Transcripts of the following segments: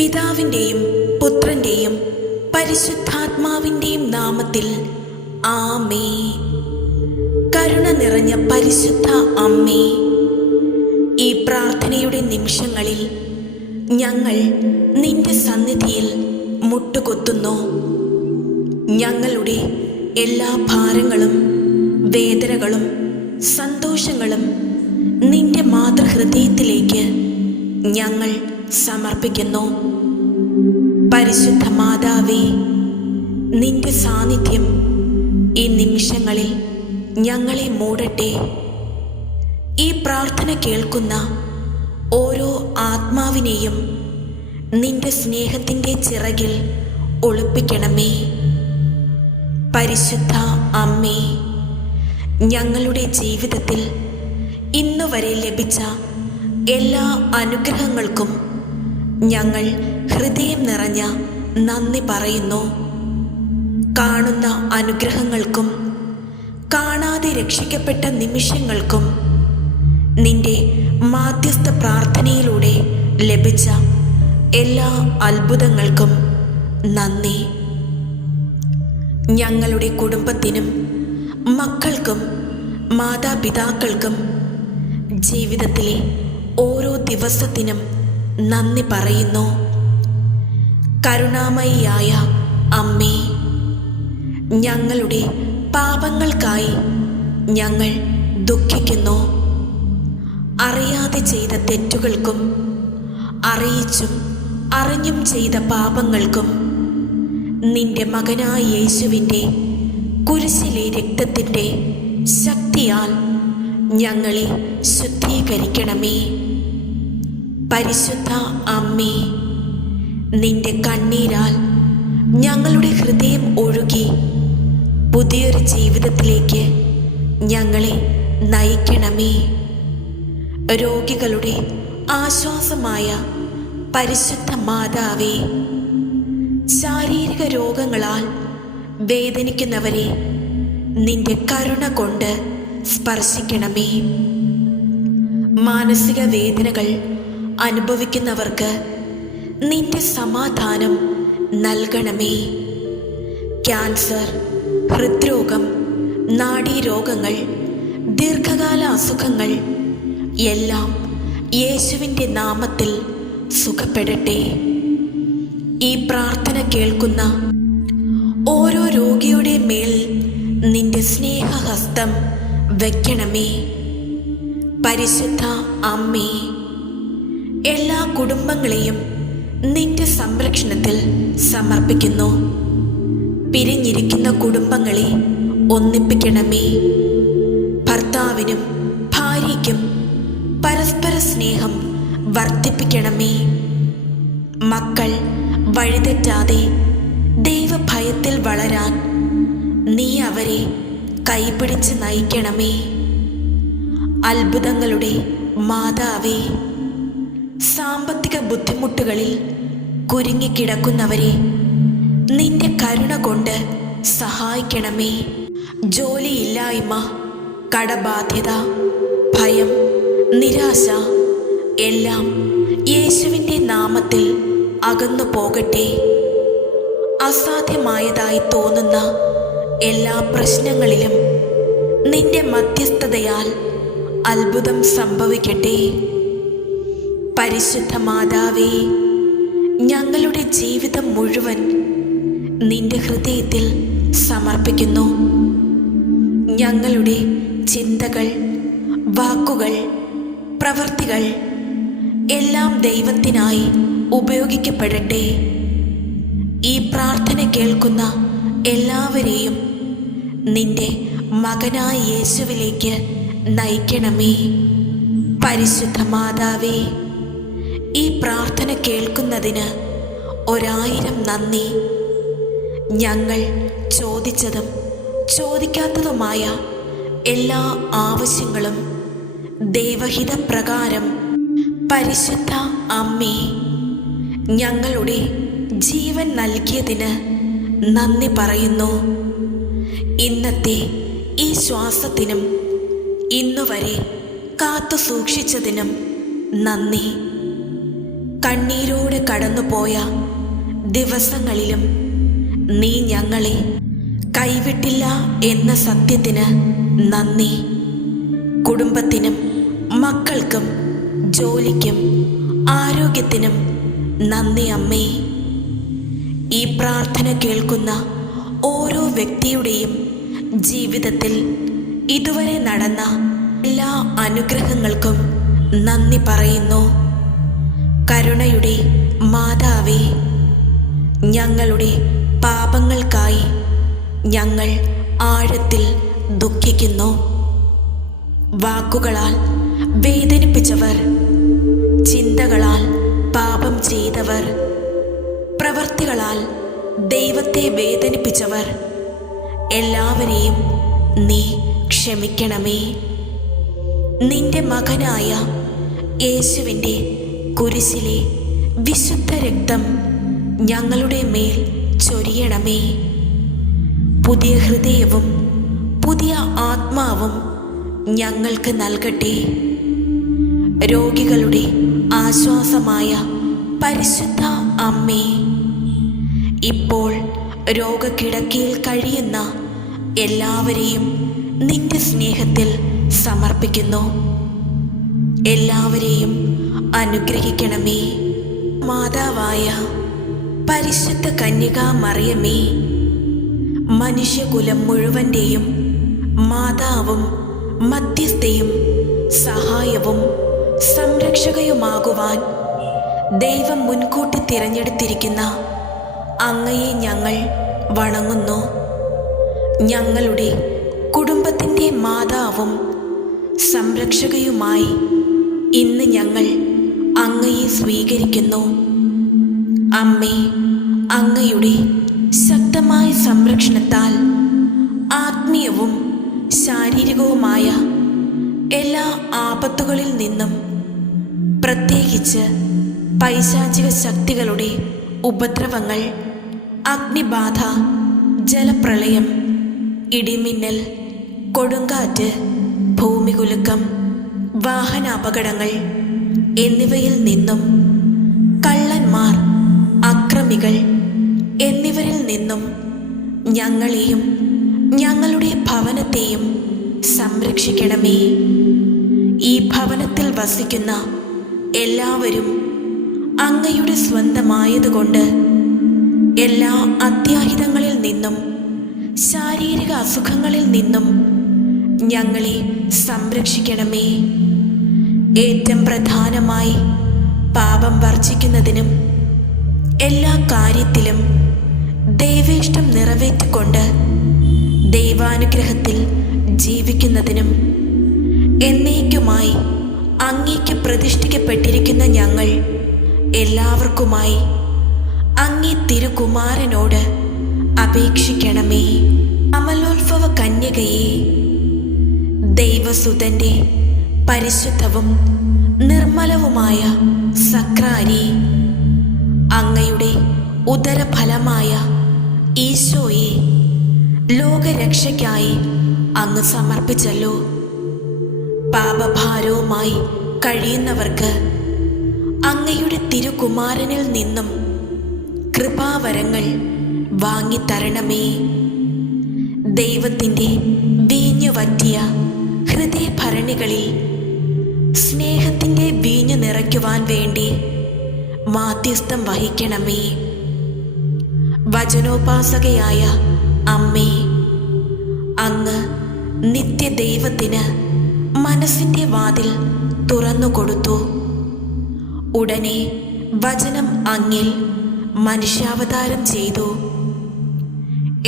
പിതാവിന്റെയും പുത്രന്റെയും പരിശുദ്ധാത്മാവിന്റെയും നാമത്തിൽ ആമേ കരുണ നിറഞ്ഞ പരിശുദ്ധ അമ്മേ ഈ പ്രാർത്ഥനയുടെ നിമിഷങ്ങളിൽ ഞങ്ങൾ നിന്റെ സന്നിധിയിൽ മുട്ടുകൊത്തുന്നു. ഞങ്ങളുടെ എല്ലാ ഭാരങ്ങളും വേദനകളും സന്തോഷങ്ങളും നിന്റെ മാതൃഹൃദയത്തിലേക്ക് ഞങ്ങൾ സമർപ്പിക്കുന്നു. പരിശുദ്ധ മാതാവേ നിന്റെ സാന്നിധ്യം ഈ നിമിഷങ്ങളിൽ ഞങ്ങളെ മൂടട്ടെ. ഈ പ്രാർത്ഥന കേൾക്കുന്ന ഓരോ ആത്മാവിനെയും നിന്റെ സ്നേഹത്തിന്റെ ചിറകിൽ ഒളിപ്പിക്കണമേ. പരിശുദ്ധ അമ്മേ ഞങ്ങളുടെ ജീവിതത്തിൽ ഇന്നുവരെ ലഭിച്ച എല്ലാ അനുഗ്രഹങ്ങൾക്കും ഞങ്ങൾ ഹൃദയം നിറഞ്ഞ നന്ദി പറയുന്നു. കാണുന്ന അനുഗ്രഹങ്ങൾക്കും കാണാതെ രക്ഷിക്കപ്പെട്ട നിമിഷങ്ങൾക്കും നിന്റെ മാധ്യസ്ഥ പ്രാർത്ഥനയിലൂടെ ലഭിച്ച എല്ലാ അത്ഭുതങ്ങൾക്കും നന്ദി. ഞങ്ങളുടെ കുടുംബത്തിനും മക്കൾക്കും മാതാപിതാക്കൾക്കും ജീവിതത്തിലെ ഓരോ ദിവസത്തിനും നന്ദി പറയുന്നു. കരുണാമയിയായ അമ്മേ ഞങ്ങളുടെ പാപങ്ങൾക്കായി ഞങ്ങൾ ദുഃഖിക്കുന്നു. അറിയാതെ ചെയ്ത തെറ്റുകൾക്കും അറിയിച്ചും അറിഞ്ഞും ചെയ്ത പാപങ്ങൾക്കും നിന്റെ മകനായ യേശുവിന്റെ കുരിശിലെ രക്തത്തിന്റെ ശക്തിയാൽ ഞങ്ങളെ ശുദ്ധീകരിക്കണമേ. പരിശുദ്ധ അമ്മേ നിന്റെ കണ്ണീരാൽ ഞങ്ങളുടെ ഹൃദയം ഒഴുകി. പുതിയൊരു ജീവിതത്തിലേക്ക് ഞങ്ങളെ നയിക്കണമേ. രോഗികളുടെ ആശ്വാസമായ പരിശുദ്ധ മാതാവേ ശാരീരിക രോഗങ്ങളാൽ വേദനിക്കുന്നവരെ നിന്റെ കരുണ കൊണ്ട് സ്പർശിക്കണമേ. മാനസിക വേദനകൾ അനുഭവിക്കുന്നവർക്ക് നിന്റെ സമാധാനം നൽകണമേ. ക്യാൻസർ ഹൃദ്രോഗം നാഡീരോഗങ്ങൾ ദീർഘകാല അസുഖങ്ങൾ എല്ലാം യേശുവിന്റെ നാമത്തിൽ സുഖപ്പെടട്ടെ. ഈ പ്രാർത്ഥന കേൾക്കുന്ന ഓരോ രോഗിയുടെ മേൽ നിന്റെ സ്നേഹഹസ്തം വയ്ക്കണമേ പരിശുദ്ധ അമ്മേ. എല്ലാ കുടുംബങ്ങളെയും നിന്റെ സംരക്ഷണത്തിൽ സമർപ്പിക്കുന്നു. പിരിഞ്ഞിരിക്കുന്ന കുടുംബങ്ങളെ ഒന്നിപ്പിക്കണമേ. ഭർത്താവിനും ഭാര്യയ്ക്കും പരസ്പര സ്നേഹം വർദ്ധിപ്പിക്കണമേ. മക്കൾ വഴിതെറ്റാതെ ദൈവഭയത്തിൽ വളരാൻ നീ അവരെ കൈപിടിച്ച് നയിക്കണമേ. അത്ഭുതങ്ങളുടെ മാതാവേ. സാമ്പത്തിക ബുദ്ധിമുട്ടുകളിൽ കുരുങ്ങിക്കിടക്കുന്നവരെ നിന്റെ കരുണ കൊണ്ട് സഹായിക്കണമേ. ജോലിയില്ലായ്മ കടബാധ്യത ഭയം നിരാശ എല്ലാം യേശുവിന്റെ നാമത്തിൽ അകന്നു പോകട്ടെ. അസാധ്യമായതായി തോന്നുന്ന എല്ലാ പ്രശ്നങ്ങളിലും നിന്റെ മധ്യസ്ഥതയാൽ അത്ഭുതം സംഭവിക്കട്ടെ. പരിശുദ്ധ മാതാവേ ഞങ്ങളുടെ ജീവിതം മുഴുവൻ നിന്റെ ഹൃദയത്തിൽ സമർപ്പിക്കുന്നു. ഞങ്ങളുടെ ചിന്തകൾ വാക്കുകൾ പ്രവൃത്തികൾ എല്ലാം ദൈവത്തിനായി ഉപയോഗിക്കപ്പെടട്ടെ. ഈ പ്രാർത്ഥന കേൾക്കുന്ന എല്ലാവരെയും നിന്റെ മകനായ യേശുവിലേക്ക് നയിക്കണമേ. പരിശുദ്ധ മാതാവേ ഈ പ്രാർത്ഥന കേൾക്കുന്നതിന് ഒരായിരം നന്ദി. ഞങ്ങൾ ചോദിച്ചതും ചോദിക്കാത്തതുമായ എല്ലാ ആവശ്യങ്ങളും ദൈവഹിതപ്രകാരം പരിശുദ്ധ അമ്മേ ഞങ്ങളുടെ ജീവൻ നൽകിയതിന് നന്ദി പറയുന്നു. ഇന്നത്തെ ഈ ശ്വാസത്തിനും ഇന്നുവരെ കാത്തു സൂക്ഷിച്ചതിനും നന്ദി. കണ്ണീരോടെ കടന്നുപോയ ദിവസങ്ങളിലും നീ ഞങ്ങളെ കൈവിട്ടില്ല എന്ന സത്യത്തിന് നന്ദി. കുടുംബത്തിനും മക്കൾക്കും ജോലിക്കും ആരോഗ്യത്തിനും നന്ദി അമ്മേ. ഈ പ്രാർത്ഥന കേൾക്കുന്ന ഓരോ വ്യക്തിയുടെയും ജീവിതത്തിൽ ഇതുവരെ നടന്ന എല്ലാ അനുഗ്രഹങ്ങൾക്കും നന്ദി പറയുന്നു. കരുണയുടെ മാതാവേ ഞങ്ങളുടെ പാപങ്ങൾക്കായി ഞങ്ങൾ ആഴത്തിൽ ദുഃഖിക്കുന്നു. വാക്കുകളാൽ വേദനിപ്പിച്ചവർ ചിന്തകളാൽ പാപം ചെയ്തവർ പ്രവർത്തികളാൽ ദൈവത്തെ വേദനിപ്പിച്ചവർ എല്ലാവരെയും നീ ക്ഷമിക്കണമേ. നിന്റെ മകനായ യേശുവിന്റെ കുരിശിലെ വിശുദ്ധ രക്തം ഞങ്ങളുടെ മേൽ ചൊരിയണമേ. പുതിയ ഹൃദയവും പുതിയ ആത്മാവും ഞങ്ങൾക്ക് നൽകട്ടെ. രോഗികളുടെ ആശ്വാസമായ പരിശുദ്ധ അമ്മേ ഇപ്പോൾ രോഗക്കിടക്കയിൽ കഴിയുന്ന എല്ലാവരെയും നിന്റെ സ്നേഹത്തിൽ സമർപ്പിക്കുന്നു. എല്ലാവരെയും അനുഗ്രഹിക്കണമേ. മാതാവായ പരിശുദ്ധ കന്യക മറിയമേ മനുഷ്യകുലം മുഴുവന്റെയും മാതാവും മധ്യസ്ഥയും സഹായവും സംരക്ഷകയുമാകുവാൻ ദൈവം മുൻകൂട്ടി തിരഞ്ഞെടുത്തിരിക്കുന്ന അങ്ങയെ ഞങ്ങൾ വണങ്ങുന്നു. ഞങ്ങളുടെ കുടുംബത്തിന്റെ മാതാവും സംരക്ഷകയുമായി ഇന്ന് ഞങ്ങൾ സ്വീകരിക്കുന്നു. അമ്മേ അങ്ങയുടെ ശക്തമായ സംരക്ഷണത്താൽ ആത്മീയവും ശാരീരികവുമായ എല്ലാ ആപത്തുകളിൽ നിന്നും പ്രത്യേകിച്ച് പൈശാചിക ശക്തികളുടെ ഉപദ്രവങ്ങൾ അഗ്നിബാധ ജലപ്രളയം ഇടിമിന്നൽ കൊടുങ്കാറ്റ് ഭൂമികുലുക്കം വാഹനാപകടങ്ങൾ എന്നിവയിൽ നിന്നും കള്ളന്മാർ അക്രമികൾ എന്നിവരിൽ നിന്നും ഞങ്ങളെയും ഞങ്ങളുടെ ഭവനത്തെയും സംരക്ഷിക്കണമേ. ഈ ഭവനത്തിൽ വസിക്കുന്ന എല്ലാവരും അങ്ങയുടെ സ്വന്തമായതുകൊണ്ട് എല്ലാ അത്യാഹിതങ്ങളിൽ നിന്നും ശാരീരിക അസുഖങ്ങളിൽ നിന്നും ഞങ്ങളെ സംരക്ഷിക്കണമേ. ഏറ്റവും പ്രധാനമായി പാപം വർജിക്കുന്നതിനും എല്ലാ കാര്യത്തിലും ദൈവേഷ്ടം നിറവേറ്റിക്കൊണ്ട് ദൈവാനുഗ്രഹത്തിൽ ജീവിക്കുന്നതിനും എന്നേക്കുമായി അങ്ങേക്ക് പ്രതിഷ്ഠിക്കപ്പെട്ടിരിക്കുന്ന ഞങ്ങൾ എല്ലാവർക്കുമായി അങ്ങേ തിരുകുമാരനോട് അപേക്ഷിക്കണമേ. അമലോത്ഭവ കന്യകയെ ദൈവസുതന്റെ പരിശുദ്ധവും നിർമ്മലവുമായ സക്രാരി അങ്ങയുടെ ഉദരഫലമായ ഈശോയെ ലോകരക്ഷയ്ക്കായി അങ്ങ് സമർപ്പിച്ചല്ലോ. പാപഭാരവുമായി കഴിയുന്നവർക്ക് അങ്ങയുടെ തിരുകുമാരനിൽ നിന്നും കൃപാവരങ്ങൾ വാങ്ങിത്തരണമേ. ദൈവത്തിന്റെ വീഞ്ഞു വറ്റിയ ഹൃദയഭരണികളിൽ സ്നേഹത്തിന്റെ വീഞ്ഞു നിറയ്ക്കുവാൻ വേണ്ടി മാധ്യസ്ഥം വഹിക്കണമേ. വചനോപാസകയായ അമ്മേ അങ്ങ് നിത്യദൈവത്തിന് മനസ്സിന്റെ വാതിൽ തുറന്നുകൊടുത്തു ഉടനെ വചനം അങ്ങിൽ മനുഷ്യാവതാരം ചെയ്തു.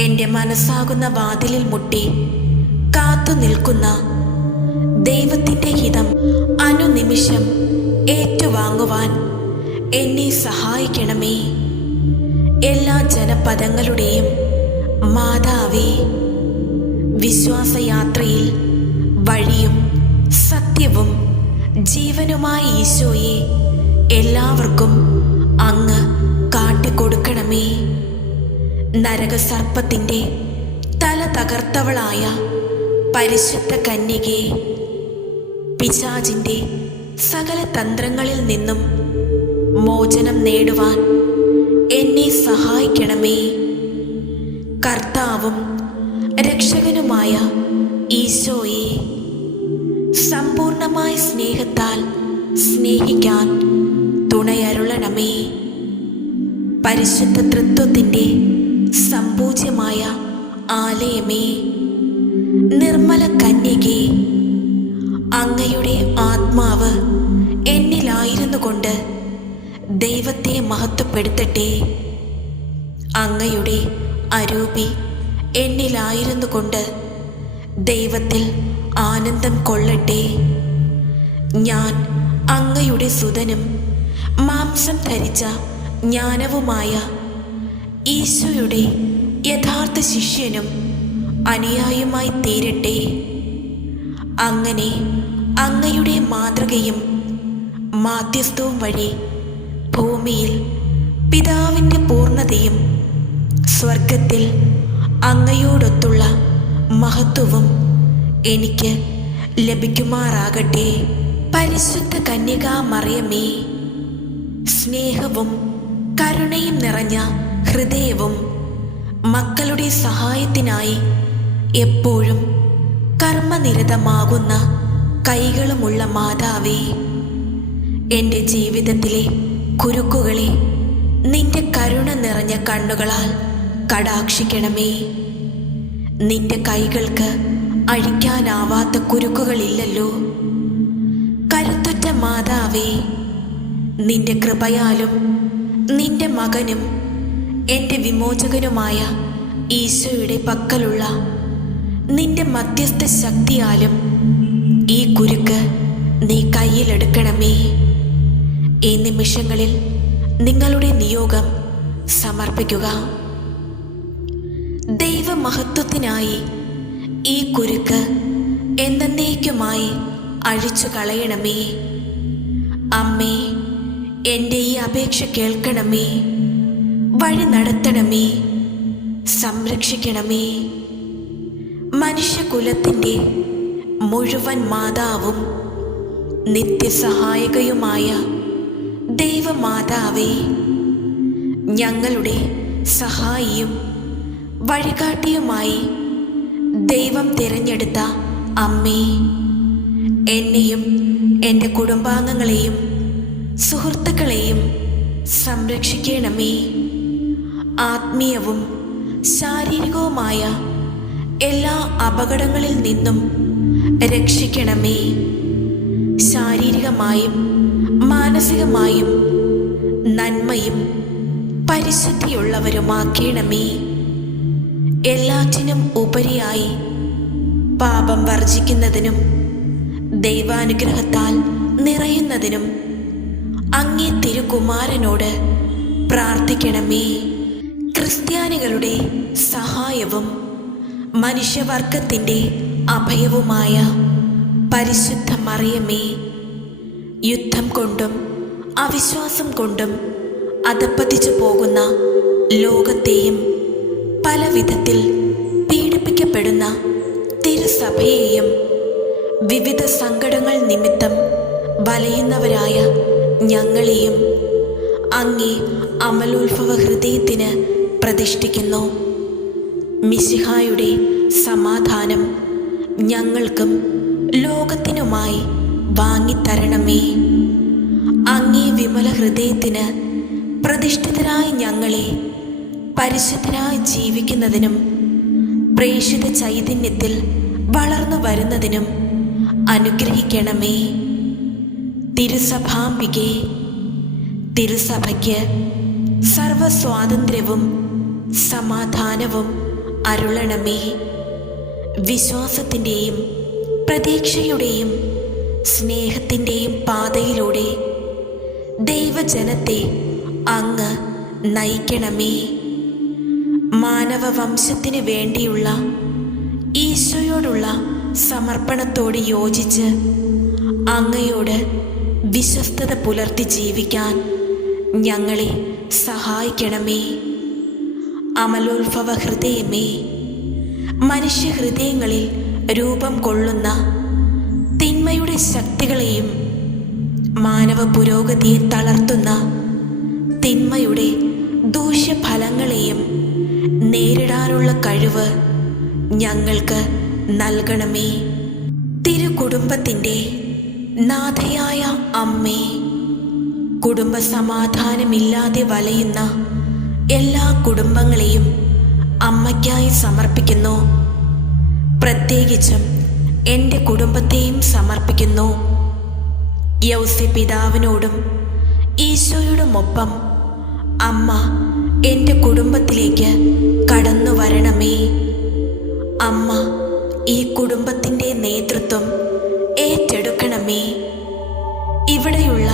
എന്റെ മനസ്സാകുന്ന വാതിലിൽ മുട്ടി കാത്തു നിൽക്കുന്ന ദൈവത്തിന്റെ ഹിതം അനുനിമിഷം ഏറ്റുവാങ്ങുവാൻ എന്നെ സഹായിക്കണമേ. എല്ലാ ജനപദങ്ങളുടെയും മാതാവേ വിശ്വാസയാത്രയിൽ വഴിയും സത്യവും ജീവനുമായ ഈശോയെ എല്ലാവർക്കും അങ്ങ് കാട്ടിക്കൊടുക്കണമേ. നരകസർപ്പത്തിന്റെ തല തകർത്തവളായ പരിശുദ്ധ കന്യകെ പിശാചിന്റെ സകല തന്ത്രങ്ങളിൽ നിന്നും മോചനം നേടുവാൻ എന്നെ സഹായിക്കണമേ. കർത്താവും രക്ഷകനുമായ ഈശോയെ സമ്പൂർണമായ സ്നേഹത്താൽ സ്നേഹിക്കാൻ തുണയരുളണമേ. പരിശുദ്ധ തൃത്വത്തിന്റെ സമ്പൂജ്യമായ ആലയമേ. നിർമ്മല കന്യകേ അങ്ങയുടെ ആത്മാവ് എന്നിലായിരുന്നു കൊണ്ട് ദൈവത്തെ മഹത്വപ്പെടുത്തട്ടെ. അങ്ങയുടെ അരൂപി എന്നിലായിരുന്നു കൊണ്ട് ദൈവത്തിൽ ആനന്ദം കൊള്ളട്ടെ. ഞാൻ അങ്ങയുടെ സുതനും മാംസം ധരിച്ച ജ്ഞാനവുമായ ഈശോയുടെ യഥാർത്ഥ ശിഷ്യനും അനുയായുമായി തീരട്ടെ. അങ്ങനെ അങ്ങയുടെ മാതൃകയും മാധ്യസ്ഥവും വഴി ഭൂമിയിൽ പിതാവിന്റെ പൂർണതയും സ്വർഗത്തിൽ അങ്ങയോടൊത്തുള്ള മഹത്വവും എനിക്ക് ലഭിക്കുമാറാകട്ടെ. പരിശുദ്ധ കന്യകാ മറിയമേ സ്നേഹവും കരുണയും നിറഞ്ഞ ഹൃദയവും മക്കളുടെ സഹായത്തിനായി എപ്പോഴും കർമ്മനിരതമാകുന്ന കൈകളുമുള്ള മാതാവേ എന്റെ ജീവിതത്തിലെ കുരുക്കുകളെ നിന്റെ കരുണ നിറഞ്ഞ കണ്ണുകളാൽ കടാക്ഷിക്കണമേ. നിന്റെ കൈകൾക്ക് അഴിക്കാനാവാത്ത കുരുക്കുകളില്ലല്ലോ. കരുത്തുറ്റ മാതാവേ നിന്റെ കൃപയാലും നിന്റെ മകനും എന്റെ വിമോചകനുമായ ഈശോയുടെ പക്കലുള്ള നിന്റെ മധ്യസ്ഥ ശക്തിയാലും ഈ കുരുക്ക് നീ കയ്യിലെടുക്കണമേ. ഈ നിമിഷങ്ങളിൽ നിങ്ങളുടെ നിയോഗം സമർപ്പിക്കുക. ദൈവമഹത്വത്തിനായി ഈ കുരുക്ക് എന്നേക്കുമായി അഴിച്ചു കളയണമേ. അമ്മേ എന്റെ ഈ അപേക്ഷ കേൾക്കണമേ. വഴി നടത്തണമേ. സംരക്ഷിക്കണമേ. മനുഷ്യകുലത്തിന്റെ മുഴുവൻ മാതാവും നിത്യസഹായകയുമായ ദൈവമാതാവേ ഞങ്ങളുടെ സഹായിയും വഴികാട്ടിയുമായി ദൈവം തിരഞ്ഞെടുത്ത അമ്മേ എന്നെയും എന്റെ കുടുംബാംഗങ്ങളെയും സുഹൃത്തുക്കളെയും സംരക്ഷിക്കണമേ. ആത്മീയവും ശാരീരികവുമായ എല്ലാ അപകടങ്ങളിൽ നിന്നും രക്ഷിക്കണമേ. ശാരീരികമായും മാനസികമായും നന്മയും പരിശുദ്ധിയുള്ളവരുമാക്കണമേ. എല്ലാറ്റിനും ഉപരിയായി പാപം വർജിക്കുന്നതിനും ദൈവാനുഗ്രഹത്താൽ നിറയുന്നതിനും അങ്ങേ തിരുകുമാരനോട് പ്രാർത്ഥിക്കണമേ. ക്രിസ്ത്യാനികളുടെ സഹായവും മനുഷ്യവർഗത്തിന്റെ അഭയവുമായ പരിശുദ്ധ മറിയമേ യുദ്ധം കൊണ്ടും അവിശ്വാസം കൊണ്ടും അധപ്പതിച്ചു പോകുന്ന ലോകത്തെയും പല വിധത്തിൽ പീഡിപ്പിക്കപ്പെടുന്ന തിരുസഭയെയും വിവിധ സങ്കടങ്ങൾ നിമിത്തം വലയുന്നവരായ ഞങ്ങളെയും അങ്ങേ അമലോത്ഭവ ഹൃദയത്തിന് പ്രതിഷ്ഠിക്കുന്നു. മിശിഹായുടെ സമാധാനം ഞങ്ങൾക്കും ലോകത്തിനുമായി വാങ്ങിത്തരണമേ. അങ്ങേ വിമല ഹൃദയത്തിന് പ്രതിഷ്ഠിതരായ ഞങ്ങളെ പരിശുദ്ധരായി ജീവിക്കുന്നതിനും പ്രേഷിത ചൈതന്യത്തിൽ വളർന്നു വരുന്നതിനും അനുഗ്രഹിക്കണമേ. തിരുസഭാംബികെ തിരുസഭയ്ക്ക് സർവസ്വാതന്ത്ര്യവും സമാധാനവും അരുളണമേ. വിശ്വാസത്തിന്റെയും പ്രതീക്ഷയുടെയും സ്നേഹത്തിന്റെയും പാതയിലൂടെ ദൈവജനത്തെ അങ്ങ് നയിക്കണമേ. മാനവവംശത്തിന് വേണ്ടിയുള്ള ഈശോയോടുള്ള സമർപ്പണത്തോട് യോജിച്ച് അങ്ങയോട് വിശ്വസ്തത പുലർത്തി ജീവിക്കാൻ ഞങ്ങളെ സഹായിക്കണമേ. അമലോത്ഭവ ഹൃദയമേ മനുഷ്യഹൃദയങ്ങളിൽ രൂപം കൊള്ളുന്ന തിന്മയുടെ ശക്തികളെയും മാനവ പുരോഗതിയെ തളർത്തുന്ന തിന്മയുടെ ദൂഷ്യഫലങ്ങളെയും നേരിടാനുള്ള കഴിവ് ഞങ്ങൾക്ക് നൽകണമേ. തിരുകുടുംബത്തിന്റെ നാഥയായ അമ്മേ കുടുംബ സമാധാനമില്ലാതെ വലയുന്ന എല്ലാ കുടുംബങ്ങളെയും അമ്മയ്ക്കായി സമർപ്പിക്കുന്നു. പ്രത്യേകിച്ചും എന്റെ കുടുംബത്തെയും സമർപ്പിക്കുന്നു. യൗസി പിതാവിനോടും ഈശോയോടുമൊപ്പം അമ്മ എന്റെ കുടുംബത്തിലേക്ക് കടന്നു വരണമേ. അമ്മ ഈ കുടുംബത്തിന്റെ നേതൃത്വം ഏറ്റെടുക്കണമേ. ഇവിടെയുള്ള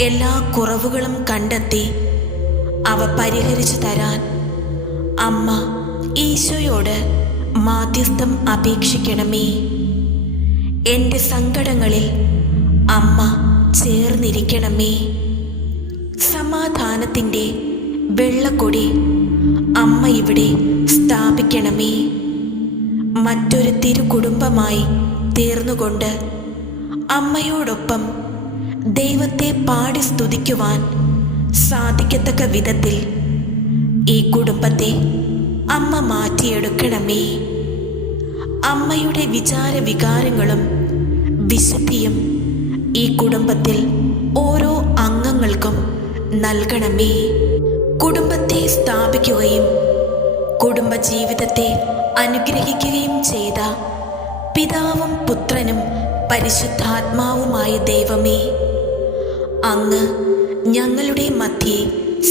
എല്ലാ കുറവുകളും കണ്ടെത്തി അവ പരിഹരിച്ചു തരാൻ അമ്മ ഈശോയോട് മാധ്യസ്ഥം അപേക്ഷിക്കണമേ. എന്റെ സങ്കടങ്ങളിൽ അമ്മ ചേർന്നിരിക്കണമേ. സമാധാനത്തിന്റെ വെള്ളക്കൊടി അമ്മ ഇവിടെ സ്ഥാപിക്കണമേ. മറ്റൊരു തിരുകുടുംബമായി തീർന്നുകൊണ്ട് അമ്മയോടൊപ്പം ദൈവത്തെ പാടി സ്തുതിക്കുവാൻ സാധിക്കത്തക്ക വിധത്തിൽ ഈ കുടുംബത്തെ അമ്മ മാറ്റിയെടുക്കണമേ. അമ്മയുടെ വിചാര വികാരങ്ങളും വിശുദ്ധിയും ഈ കുടുംബത്തിൽ ഓരോ അംഗങ്ങൾക്കും നൽകണമേ. കുടുംബത്തെ സ്ഥാപിക്കുകയും കുടുംബ ജീവിതത്തെ അനുഗ്രഹിക്കുകയും ചെയ്ത പിതാവും പുത്രനും പരിശുദ്ധാത്മാവുമായ ദൈവമേ അങ്ങ് ഞങ്ങളുടെ മധ്യേ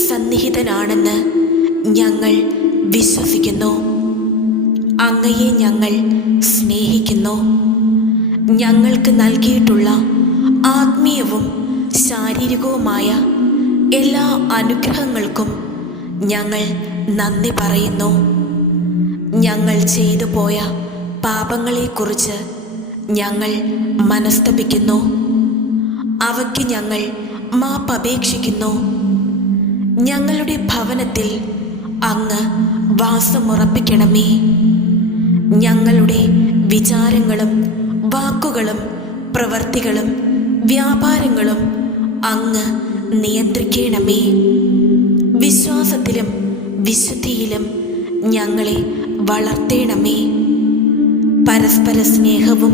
സന്നിഹിതനാണെന്ന് ഞങ്ങൾ വിശ്വസിക്കുന്നു. അങ്ങയെ ഞങ്ങൾ സ്നേഹിക്കുന്നു. ഞങ്ങൾക്ക് നൽകിയിട്ടുള്ള ആത്മീയവും ശാരീരികവുമായ എല്ലാ അനുഗ്രഹങ്ങൾക്കും ഞങ്ങൾ നന്ദി പറയുന്നു. ഞങ്ങൾ ചെയ്തു പോയ പാപങ്ങളെക്കുറിച്ച് ഞങ്ങൾ മനസ്തപിക്കുന്നു. അവയ്ക്ക് ഞങ്ങൾ മാപ്പപേക്ഷിക്കുന്നു. ഞങ്ങളുടെ ഭവനത്തിൽ അങ്ങ് വാസമുറപ്പിക്കണമേ. ഞങ്ങളുടെ വിചാരങ്ങളും വാക്കുകളും പ്രവർത്തികളും വ്യാപാരങ്ങളും അങ്ങ് നിയന്ത്രിക്കണമേ. വിശ്വാസത്തിലും വിശുദ്ധിയിലും ഞങ്ങളെ വളർത്തേണമേ. പരസ്പര സ്നേഹവും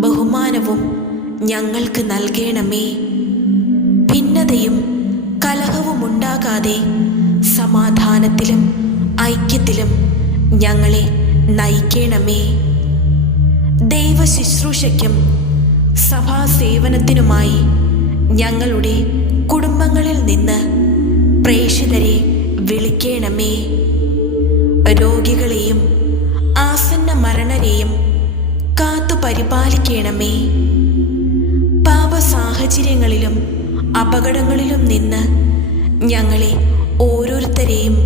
ബഹുമാനവും ഞങ്ങൾക്ക് നൽകണമേ. ഭിന്നതയും കലഹവും ഉണ്ടാകാതെ സമാധാനത്തിലും ഐക്യത്തിലും ഞങ്ങളെ നയിക്കണമേ. ശുശ്രൂഷയ്ക്കും സഭാസേവനത്തിനുമായി ഞങ്ങളുടെ കുടുംബങ്ങളിൽ നിന്ന് പ്രേക്ഷിതരെ വിളിക്കണമേ. രോഗികളെയും ആസന്ന മരണരെയും കാത്തു പരിപാലിക്കണമേ. പാപ സാഹചര്യങ്ങളിലും അപകടങ്ങളിലും നിന്ന് ഞങ്ങളെ ഓരോരുത്തരെയും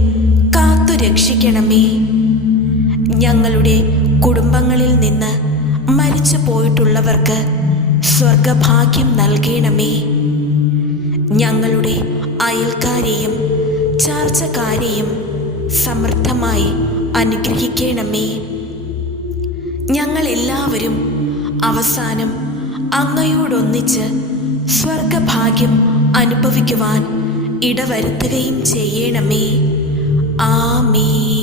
കാത്തു രക്ഷിക്കണമേ. ഞങ്ങളുടെ കുടുംബങ്ങളിൽ നിന്ന് മരിച്ചു പോയിട്ടുള്ളവർക്ക് സ്വർഗഭാഗ്യം നൽകണമേ. ഞങ്ങളുടെ അയൽക്കാരെയും ചാർച്ചക്കാരെയും സമൃദ്ധമായി അനുഗ്രഹിക്കണമേ. ഞങ്ങളെല്ലാവരും അവസാനം അങ്ങയോടൊന്നിച്ച് സ്വർഗഭാഗ്യം അനുഭവിക്കുവാൻ ഇടവരുത്തുകയും ചെയ്യണമേ. ആമേ